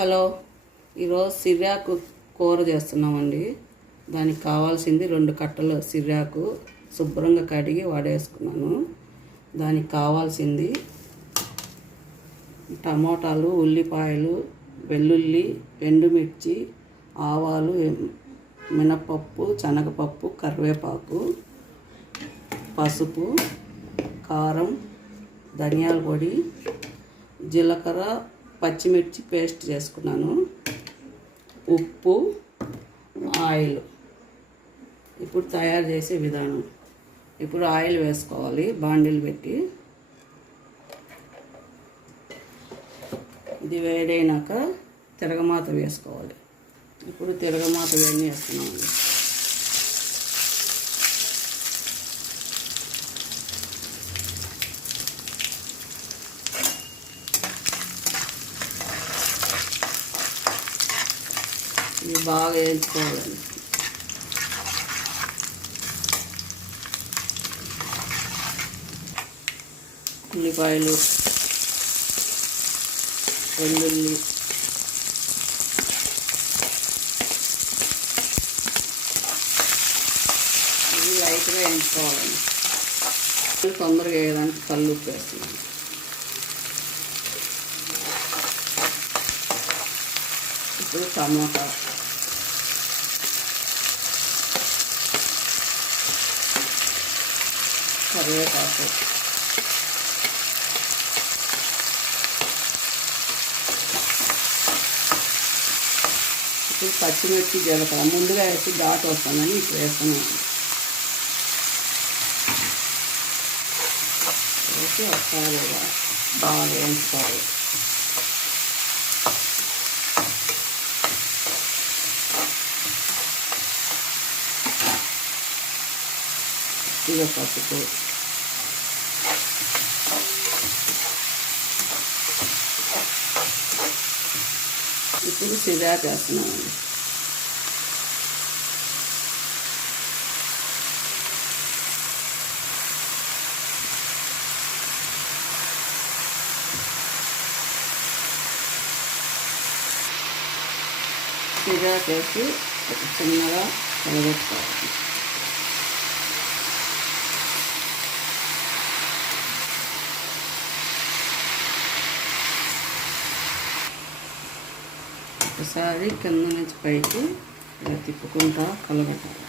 Hello, ఈరోజు సిర్రాకు కూర చేస్తున్నామండి. దానికి కావాల్సింది 2 కట్టలు సిర్రాకు శుభ్రంగా కడిగి వాడేసుకున్నాను. దానికి కావాల్సింది టమోటాలు, ఉల్లిపాయలు, వెల్లుల్లి, ఎండుమిర్చి, ఆవాలు, మినపప్పు, శనగపప్పు, కరివేపాకు, పసుపు, కారం, ధనియాల పొడి, జీలకర్ర, పచ్చిమిర్చి పేస్ట్ చేసుకున్నాను, ఉప్పు, ఆయిల్. ఇప్పుడు తయారు చేసే విధానం. ఇప్పుడు ఆయిల్ వేసుకోవాలి, బాండిల్ పెట్టి. ఇది వేడైనాక తిరగమాత వేసుకోవాలి. ఇప్పుడు తిరగమాత వేడి వేస్తున్నామండి. ఇది బాగా వేయించుకోవాలండి. ఉల్లిపాయలు, వెల్లుల్లి, ఇది లైట్గా వేయించుకోవాలండి. తొందరగా వేయడానికి కల్లుప్పు వేస్తున్నాను. ఇప్పుడు టమాటా, కరివేపాకు, ఇప్పుడు పచ్చిమిర్చి, జీలకర్ర ముందుగా వేసి ఘాటు వస్తానని ఇప్పుడు వేస్తున్నాను. వేసి ఒకసారి బాగా వేయించుకోవాలి. ఇక పసుపు, ఇప్పుడు సిర్రాకు వేస్తున్నామండి. సిర్రాకు వేసి చిన్నగా కలబెట్టుకోవాలి. ఒకసారి కింద నుంచి పైకి ఇలా తిప్పుకుంటా కలబెట్టాలి.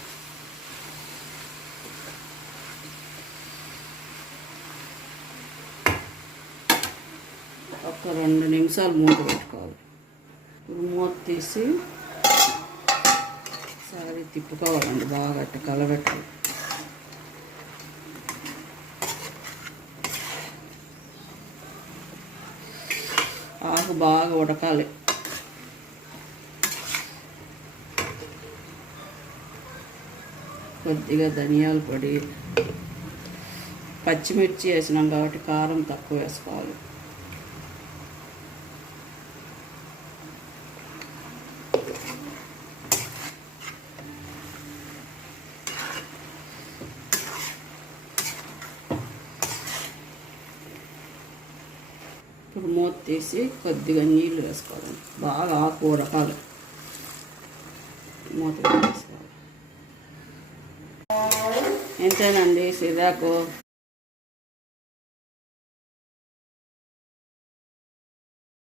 ఒక 2 నిమిషాలు మూత పెట్టుకోవాలి. ఇప్పుడు మూత తీసి ఒకసారి తిప్పుకోవాలండి. బాగా అట్ట కలబెట్టాలి. ఆకు బాగా ఉడకాలి. కొద్దిగా ధనియాల పొడి, పచ్చిమిర్చి వేసినాం కాబట్టి కారం తక్కువ వేసుకోవాలి. ఇప్పుడు మూత తీసి కొద్దిగా నీళ్ళు వేసుకోవాలి. బాగా ఆకు ఉడకాలి. మూత వేసుకోవాలి. ఎంతేనండి సిర్రాకు.